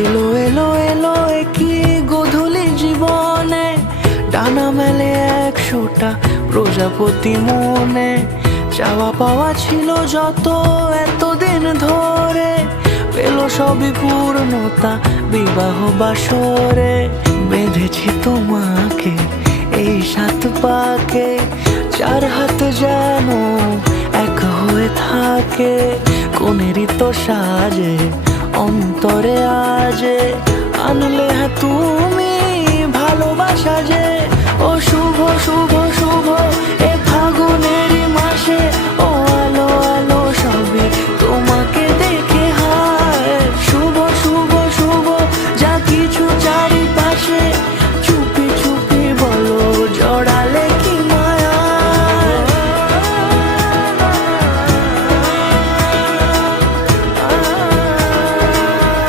এলো এলো এলো কি গোধূলি জীবনে, ডানা মেলে 100টা প্রজাপতি মনে। চাওয়া পাওয়া ছিল যত এতদিন ধরে, পেল সবই পূর্ণতা বিবাহ বাসরে। বেঁধেছি তোমাকে এই 7 পাকে, 4 হাত যেন এক হয়ে থাকে। কোনেরই তো সাজে অন্তরে আজে, আনলে তুমি ভালোবাসা যে। ও শুভ শুভ